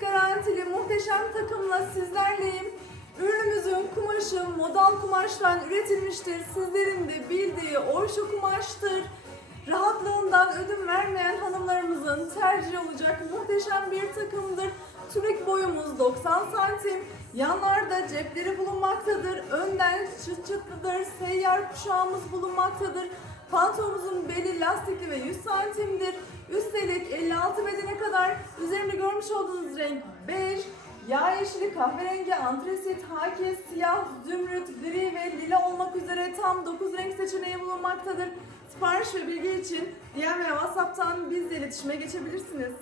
garantili muhteşem takımla sizlerleyim. Ürünümüzün kumaşı modal kumaştan üretilmiştir. Sizlerin de bildiği orşo kumaştır. Rahatlığından ödün vermeyen hanımlarımızın tercihi olacak muhteşem bir takımdır. Tülük boyumuz 90 santim. Yanlarda cepleri bulunmaktadır. Önden çıt çıtlıdır. Seyyar kuşağımız bulunmaktadır. Pantolonumuzun beli lastikli ve 100 santimdir. 56 bedene kadar üzerinde görmüş olduğunuz renk bej, yağ yeşili, kahverengi, antresit, hake, siyah, zümrüt, gri ve lila olmak üzere tam 9 renk seçeneği bulunmaktadır. Sipariş ve bilgi için DM veya WhatsApp'tan bizle iletişime geçebilirsiniz.